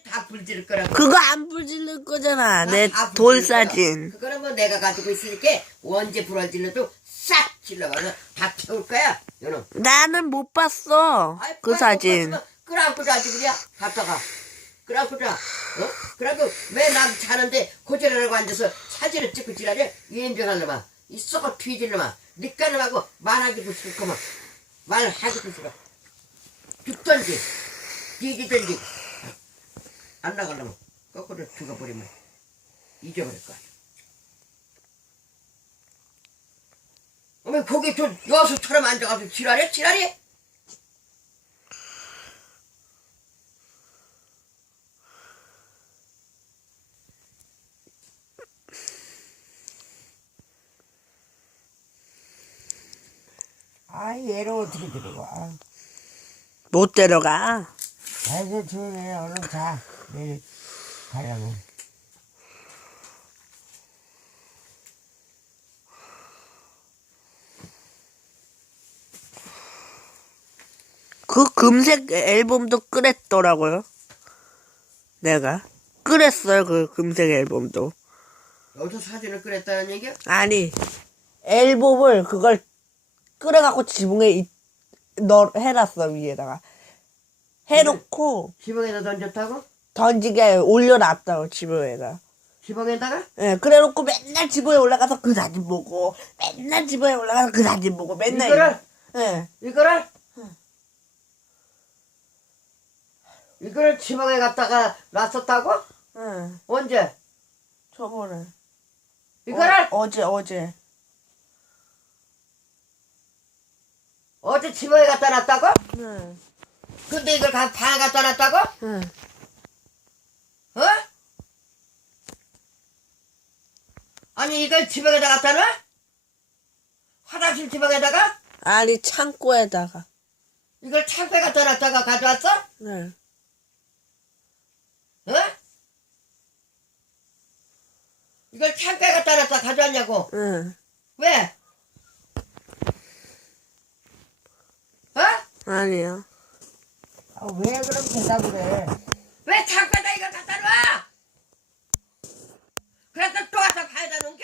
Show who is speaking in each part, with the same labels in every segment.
Speaker 1: 사진 다 불지를 거라고.
Speaker 2: 그거 안 불질릴 거잖아. 내
Speaker 1: 다
Speaker 2: 돌
Speaker 1: 불지를 거야.
Speaker 2: 사진.
Speaker 1: 그거는 뭐 내가 가지고 있으니까 언제 불어질러도 싹 질러가서 다 채울 거야. 너는.
Speaker 2: 나는 못 봤어.
Speaker 1: 아이,
Speaker 2: 그
Speaker 1: 빨리
Speaker 2: 사진.
Speaker 1: 못 봤으면 그래갖고 자지 그래. 갔다가. 그래갖고 자. 그래갖고 왜 난 자는데 고지랄하고 앉아서 사진을 찍고 지랄해? 인정하려마. 이 썩어 뒤질려마. 니까놈하고 말하기도 싫구만. 말하기도 싫어. 죽던지 뒤지던지 안 나가려면 거꾸로 죽어버리면 잊어버릴 거야. 어머 거기 저 여수처럼 앉아가지고 지랄해? 지랄해? 얘를 어떻게 들어가?
Speaker 2: 못 데려가.
Speaker 1: 아이고 조용히 해. 얼른 자. 내일 가려고.
Speaker 2: 그 금색 앨범도 끄랬더라고요. 내가. 끄랬어요, 그 금색 앨범도.
Speaker 1: 너도 사진을 끄랬다는 얘기야?
Speaker 2: 아니, 앨범을 그걸 끄래갖고 지붕에 해놨어, 위에다가. 해놓고,
Speaker 1: 지붕에다 던졌다고?
Speaker 2: 던지게 올려놨다고, 지붕에다.
Speaker 1: 지붕에다가?
Speaker 2: 예, 그래놓고 맨날 지붕에 올라가서 그 사진 보고, 맨날 지붕에 올라가서 그 사진 보고, 맨날.
Speaker 1: 이거를?
Speaker 2: 예.
Speaker 1: 이거를? 이거를 지붕에 갖다가 놨었다고?
Speaker 2: 응.
Speaker 1: 언제?
Speaker 2: 저번에.
Speaker 1: 이거를?
Speaker 2: 어제.
Speaker 1: 어제 지붕에 갖다 놨다고?
Speaker 2: 응.
Speaker 1: 근데 이걸 방에 갖다 놨다고?
Speaker 2: 응.
Speaker 1: 어? 아니 이걸 지붕에다 갖다 놔? 화장실 지붕에다가?
Speaker 2: 아니, 창고에다가.
Speaker 1: 이걸 창고에 갖다 놨다가 가져왔어?
Speaker 2: 네.
Speaker 1: 어? 이걸 창고에 갖다 놨다 가져왔냐고?
Speaker 2: 응.
Speaker 1: 왜? 어?
Speaker 2: 아니요.
Speaker 1: 왜 그럼 대답을 해? 왜 창고에다 이걸 갖다 놔? 그래서 또 와서 가져다 놓은겨?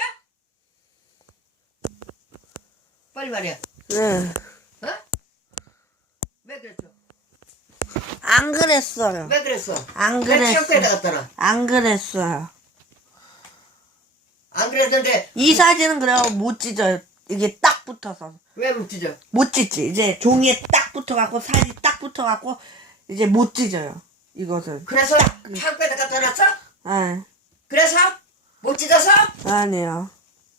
Speaker 1: 빨리 말해.
Speaker 2: 네.
Speaker 1: 어? 왜 그랬어?
Speaker 2: 안 그랬어요.
Speaker 1: 왜 그랬어?
Speaker 2: 안
Speaker 1: 왜
Speaker 2: 그랬어.
Speaker 1: 창고에다 갖다 놔?
Speaker 2: 안 그랬어요.
Speaker 1: 안 그랬는데
Speaker 2: 이 사진은 그래요. 못 찢어요. 이게 딱 붙어서.
Speaker 1: 왜 못 찢어?
Speaker 2: 못 찢지. 이제 종이에 딱 붙어갖고, 사진이 딱 붙어갖고, 이제 못 찢어요. 이것은.
Speaker 1: 그래서 창고에다 갖다 놨어?
Speaker 2: 네.
Speaker 1: 그래서? 못 찢어서?
Speaker 2: 아니요.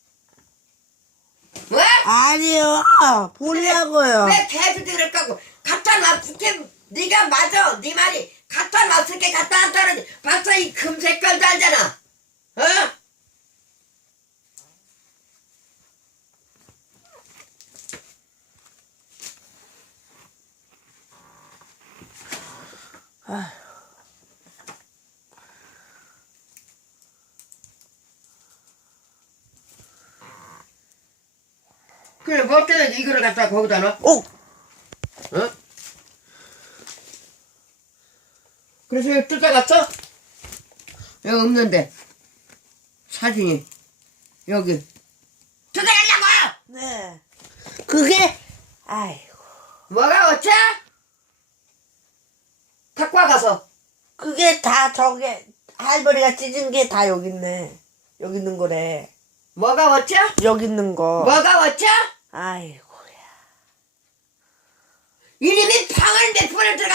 Speaker 1: 왜?
Speaker 2: 아니요. 보려고요.
Speaker 1: 왜 개주도 그럴 거고 갖다 놨을게 네가 맞아 네 말이 갖다 놨을게 갖다 놨다는 벌써 이 금색깔도 알잖아 어? 그래 뭐 때문에 이거를 갖다 거기다 놔?
Speaker 2: 오!
Speaker 1: 어? 그래서 이거 뜯어갔어? 여기 없는데 사진이 여기 뜯어가려고!
Speaker 2: 네. 그게, 아이고.
Speaker 1: 뭐가 어째? 갖고 와가서
Speaker 2: 그게 다 저게, 할머니가 찢은 게 다 여기 있네. 여기 있는 거래.
Speaker 1: 뭐가 어째?
Speaker 2: 여기 있는 거.
Speaker 1: 뭐가 어째?
Speaker 2: 아이고야.
Speaker 1: 이놈이 방을 몇 번을 들어